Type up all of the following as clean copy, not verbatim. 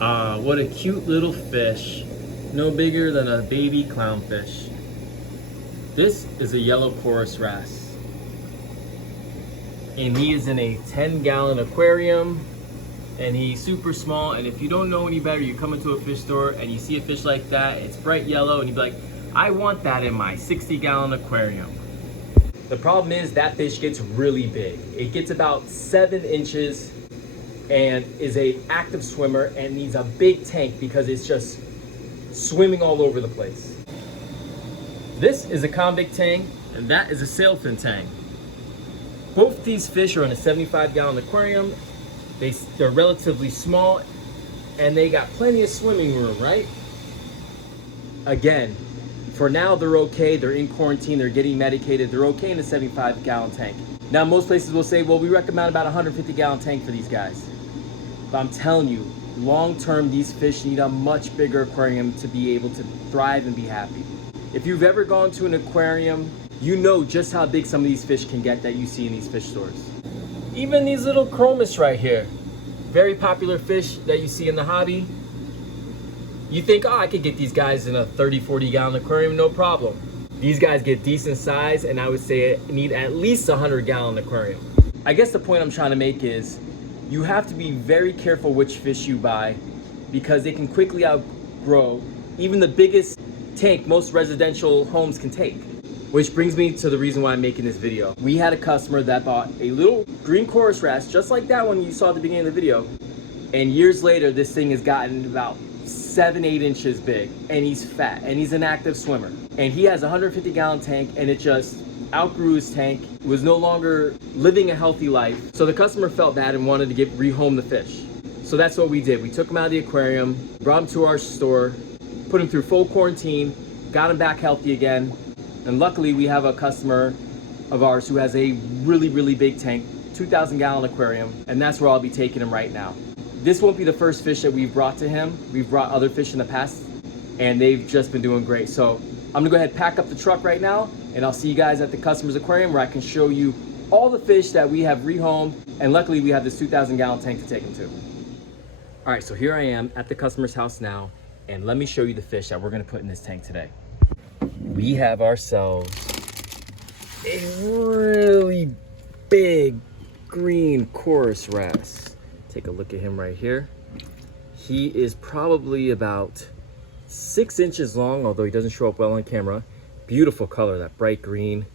What a cute little fish. No bigger than a baby clownfish. This is a yellow chorus wrasse. And he is in a 10-gallon aquarium. And he's super small. And if you don't know any better, you come into a fish store and you see a fish like that, it's bright yellow, and you'd be like, I want that in my 60-gallon aquarium. The problem is that fish gets really big. It gets about 7 inches and is an active swimmer and needs a big tank because it's just swimming all over the place. This is a convict tank and that is a sailfin tank. Both these fish are in a 75-gallon aquarium. They're relatively small and they got plenty of swimming room, right? Again, for now they're okay. They're in quarantine, they're getting medicated. They're okay in a 75-gallon tank. Now most places will say, well, we recommend about a 150-gallon tank for these guys. But I'm telling you, long-term, these fish need a much bigger aquarium to be able to thrive and be happy. If you've ever gone to an aquarium, you know just how big some of these fish can get that you see in these fish stores. Even these little chromis right here, very popular fish that you see in the hobby. You think, oh, I could get these guys in a 30-40-gallon aquarium, no problem. These guys get decent size, and I would say need at least a 100-gallon aquarium. I guess the point I'm trying to make is, you have to be very careful which fish you buy because they can quickly outgrow even the biggest tank most residential homes can take. Which brings me to the reason why I'm making this video. We had a customer that bought a little green chorus wrasse, just like that one you saw at the beginning of the video. And years later, this thing has gotten about 7-8 inches big, and he's fat, and he's an active swimmer. And he has a 150-gallon tank, and it just outgrew his tank, was no longer living a healthy life. So the customer felt bad and wanted to rehome the fish. So that's what we did. We took him out of the aquarium, brought him to our store, put him through full quarantine, got him back healthy again. And luckily we have a customer of ours who has a really, really big tank, 2,000-gallon aquarium, and that's where I'll be taking him right now. This won't be the first fish that we've brought to him. We've brought other fish in the past, and they've just been doing great. So I'm gonna go ahead and pack up the truck right now, and I'll see you guys at the customer's aquarium where I can show you all the fish that we have rehomed, and luckily we have this 2,000-gallon tank to take them to. All right, so here I am at the customer's house now, and let me show you the fish that we're gonna put in this tank today. We have ourselves a really big green chorus wrasse. Take a look at him right here. He is probably about 6 inches long, although he doesn't show up well on camera. Beautiful color, that bright green,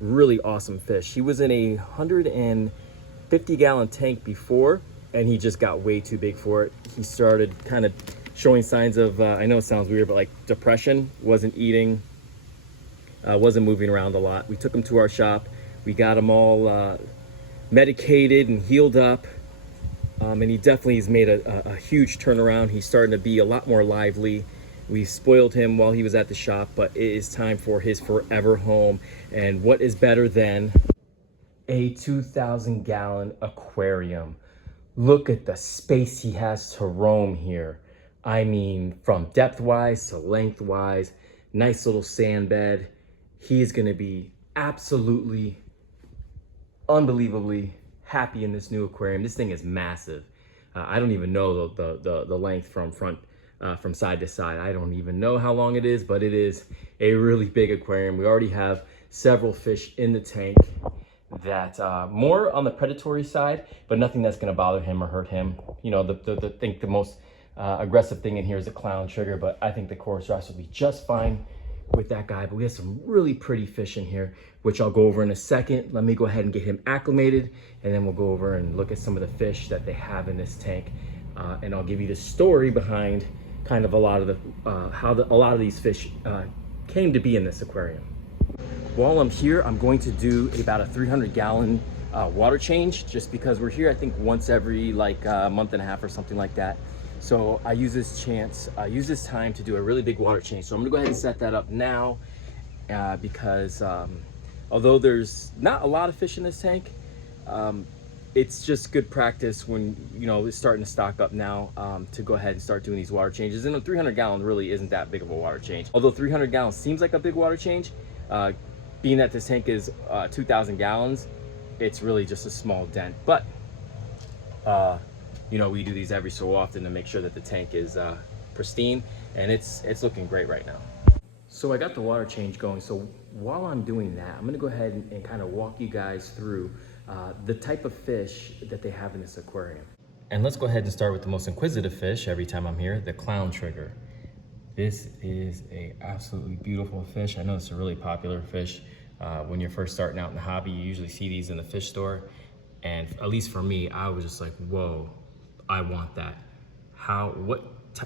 really awesome fish. He was in a 150-gallon tank before, and he just got way too big for it. He started kind of showing signs of, I know it sounds weird, but like depression, wasn't eating, wasn't moving around a lot. We took him to our shop. We got him all medicated and healed up. And he definitely has made a huge turnaround. He's starting to be a lot more lively. We spoiled him while he was at the shop, but it is time for his forever home. And what is better than a 2,000-gallon aquarium? Look at the space he has to roam here. I mean, from depth-wise to length-wise, nice little sand bed. He is gonna be absolutely, unbelievably happy in this new aquarium. This thing is massive. I don't even know the length from side to side. I don't even know how long it is, but it is a really big aquarium. We already have several fish in the tank that more on the predatory side, but nothing that's gonna bother him or hurt him. You know, I think the most aggressive thing in here is a clown trigger, but I think the chorus wrasse will be just fine with that guy. But we have some really pretty fish in here, which I'll go over in a second. Let me go ahead and get him acclimated, and then we'll go over and look at some of the fish that they have in this tank. And I'll give you the story behind kind of a lot of the how a lot of these fish came to be in this aquarium. While I'm here, I'm going to do about a 300-gallon water change, just because we're here, I think once every like month and a half or something like that. So I use this time to do a really big water change. So I'm gonna go ahead and set that up now because although there's not a lot of fish in this tank, it's just good practice when, you know, it's starting to stock up now to go ahead and start doing these water changes. And a 300-gallon really isn't that big of a water change. Although 300 gallons seems like a big water change, being that this tank is 2,000 gallons, it's really just a small dent. But you know, we do these every so often to make sure that the tank is pristine, and it's looking great right now. So I got the water change going. So while I'm doing that, I'm gonna go ahead and kind of walk you guys through the type of fish that they have in this aquarium. And let's go ahead and start with the most inquisitive fish every time I'm here, the clown trigger. This is a absolutely beautiful fish. I know it's a really popular fish. When you're first starting out in the hobby, you usually see these in the fish store. And at least for me, I was just like, whoa, I want that.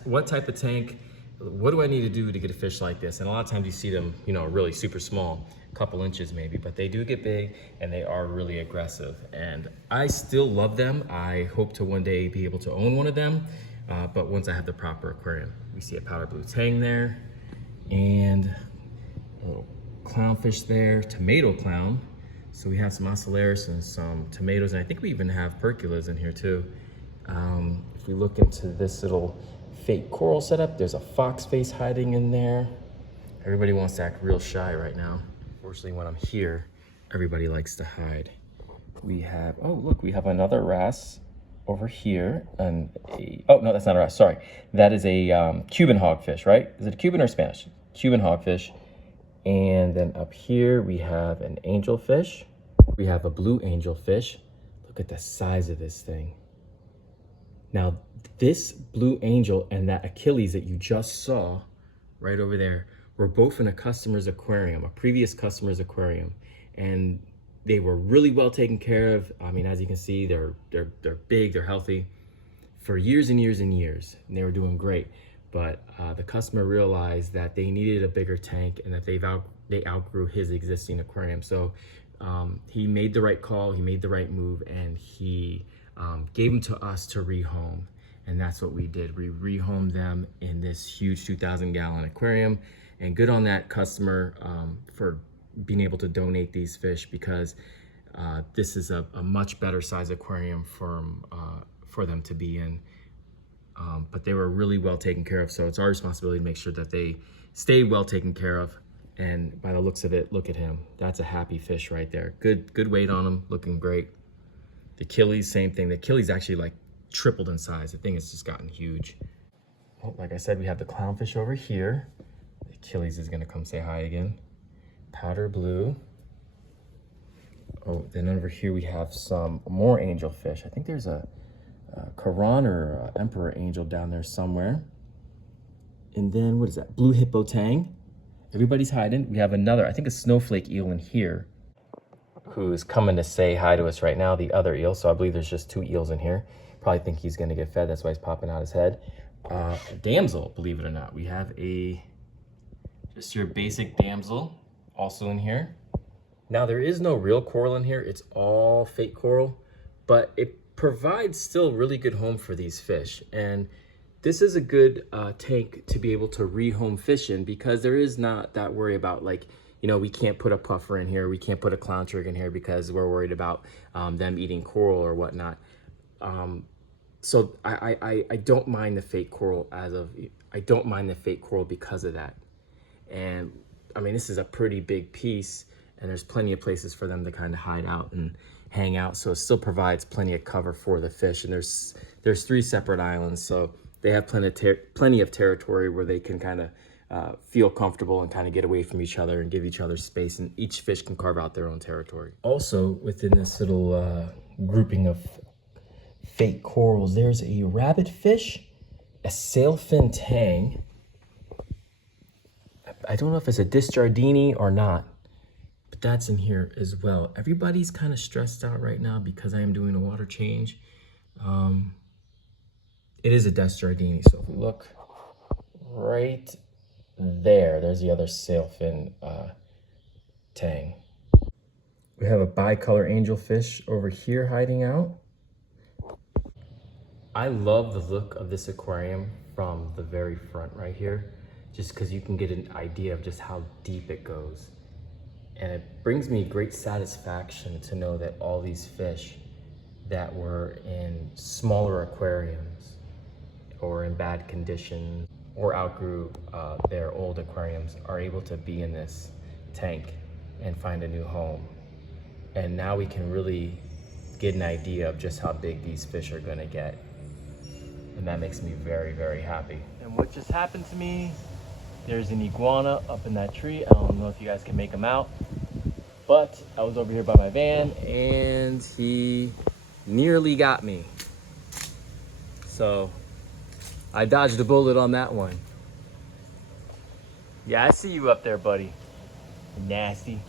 What type of tank? What do I need to do to get a fish like this? And a lot of times you see them, you know, really super small, a couple inches maybe, but they do get big and they are really aggressive. And I still love them. I hope to one day be able to own one of them, but once I have the proper aquarium. We see a powder blue tang there, and a little clownfish there, tomato clown. So we have some ocellaris and some tomatoes, and I think we even have perculas in here too. If we look into this little fake coral setup, there's a fox face hiding in there. Everybody wants to act real shy right now. Fortunately, when I'm here, everybody likes to hide. We have, oh look, we have another wrasse over here, and oh no, that's not a wrasse, sorry. That is a Cuban hogfish, right? Is it Cuban or Spanish? Cuban hogfish. And then up here, we have an angelfish. We have a blue angelfish. Look at the size of this thing. Now, this blue angel and that Achilles that you just saw right over there were both in a customer's aquarium, a previous customer's aquarium. And they were really well taken care of. I mean, as you can see, they're big, they're healthy for years and years and years, and they were doing great. But the customer realized that they needed a bigger tank and that they outgrew his existing aquarium. So he made the right call, he made the right move, and he gave them to us to rehome. And that's what we did. We rehomed them in this huge 2,000-gallon aquarium. And good on that customer for being able to donate these fish, because this is a much better size aquarium for them to be in. But they were really well taken care of, so it's our responsibility to make sure that they stay well taken care of. And by the looks of it, look at him. That's a happy fish right there. Good weight on him, looking great. The Achilles, same thing. The Achilles actually like tripled in size. The thing has just gotten huge. Well, like I said, we have the clownfish over here. The Achilles is gonna come say hi again. Powder blue. Oh, then over here we have some more angelfish. I think there's a Quran or emperor angel down there somewhere. And then what is that? Blue hippo tang. Everybody's hiding. We have another, I think a snowflake eel in here, who's coming to say hi to us right now, the other eel. So I believe there's just two eels in here. Probably think he's gonna get fed. That's why he's popping out his head. A damsel, believe it or not. We have just your basic damsel also in here. Now there is no real coral in here. It's all fake coral, but it provides still really good home for these fish. And this is a good tank to be able to rehome fish in, because there is not that worry about, like, you know, we can't put a puffer in here, we can't put a clown trig in here because we're worried about them eating coral or whatnot. So I don't mind the fake coral I don't mind the fake coral because of that. And I mean, this is a pretty big piece, and there's plenty of places for them to kind of hide out and hang out. So it still provides plenty of cover for the fish. And there's 3 separate islands, so they have plenty of territory where they can kind of feel comfortable and kind of get away from each other and give each other space, and each fish can carve out their own territory. Also, within this little grouping of fake corals, there's a rabbitfish, a sailfin tang. I don't know if it's a Disjardini or not, but that's in here as well. Everybody's kind of stressed out right now because I am doing a water change. It is a Disjardini, so if we look right there, there's the other sailfin tang. We have a bicolor angelfish over here hiding out. I love the look of this aquarium from the very front right here, just because you can get an idea of just how deep it goes. And it brings me great satisfaction to know that all these fish that were in smaller aquariums or in bad condition or outgrew their old aquariums are able to be in this tank and find a new home. And now we can really get an idea of just how big these fish are gonna get. And that makes me very, very happy. And what just happened to me, there's an iguana up in that tree. I don't know if you guys can make him out, but I was over here by my van and he nearly got me. So I dodged a bullet on that one. Yeah, I see you up there, buddy. Nasty.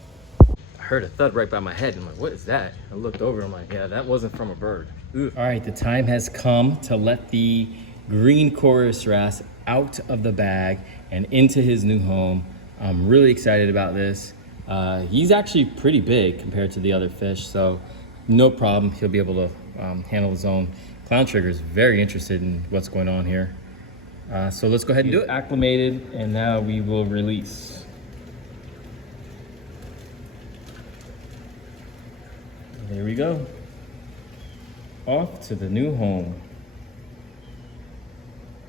I heard a thud right by my head. I'm like, what is that? I looked over, I'm like, yeah, that wasn't from a bird. Ooh. All right, the time has come to let the green chorus wrasse out of the bag and into his new home. I'm really excited about this. He's actually pretty big compared to the other fish, so no problem. He'll be able to handle his own. Clown Trigger is very interested in what's going on here. So let's go ahead and do it. Acclimated, and now we will release. There we go. Off to the new home.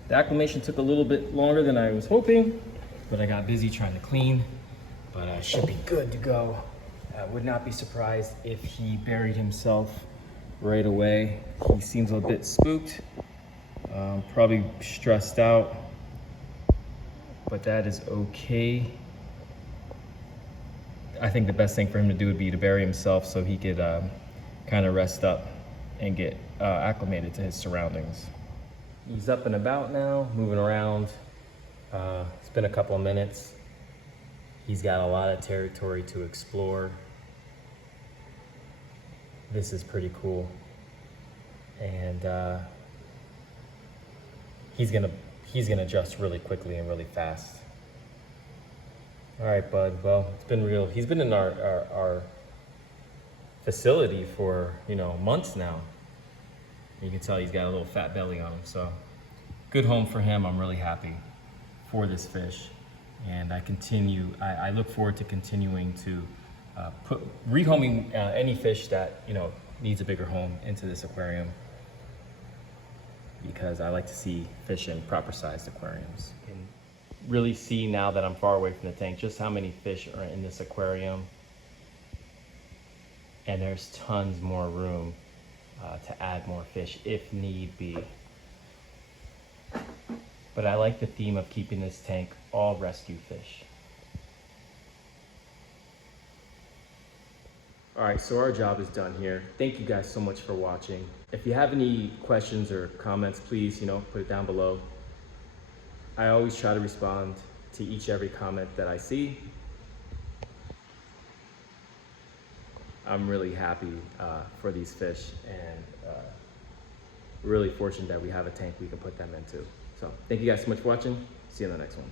The acclimation took a little bit longer than I was hoping, but I got busy trying to clean, but I should be good to go. I would not be surprised if he buried himself right away. He seems a bit spooked, probably stressed out, but that is okay. I think the best thing for him to do would be to bury himself so he could kind of rest up and get acclimated to his surroundings. He's up and about now, moving around. It's been a couple of minutes. He's got a lot of territory to explore. This is pretty cool. And he's gonna adjust really quickly and really fast. All right, bud. Well, it's been real. He's been in our facility for, months now. You can tell he's got a little fat belly on him. So good home for him. I'm really happy for this fish. And I look forward to continuing to rehoming any fish that, needs a bigger home into this aquarium, because I like to see fish in proper sized aquariums. Really see now that I'm far away from the tank just how many fish are in this aquarium, and there's tons more room to add more fish if need be. But I like the theme of keeping this tank all rescue fish. All right, so our job is done here. Thank you guys so much for watching. If you have any questions or comments, please, put it down below. I always try to respond to each every comment that I see. I'm really happy for these fish, and really fortunate that we have a tank we can put them into. So thank you guys so much for watching. See you in the next one.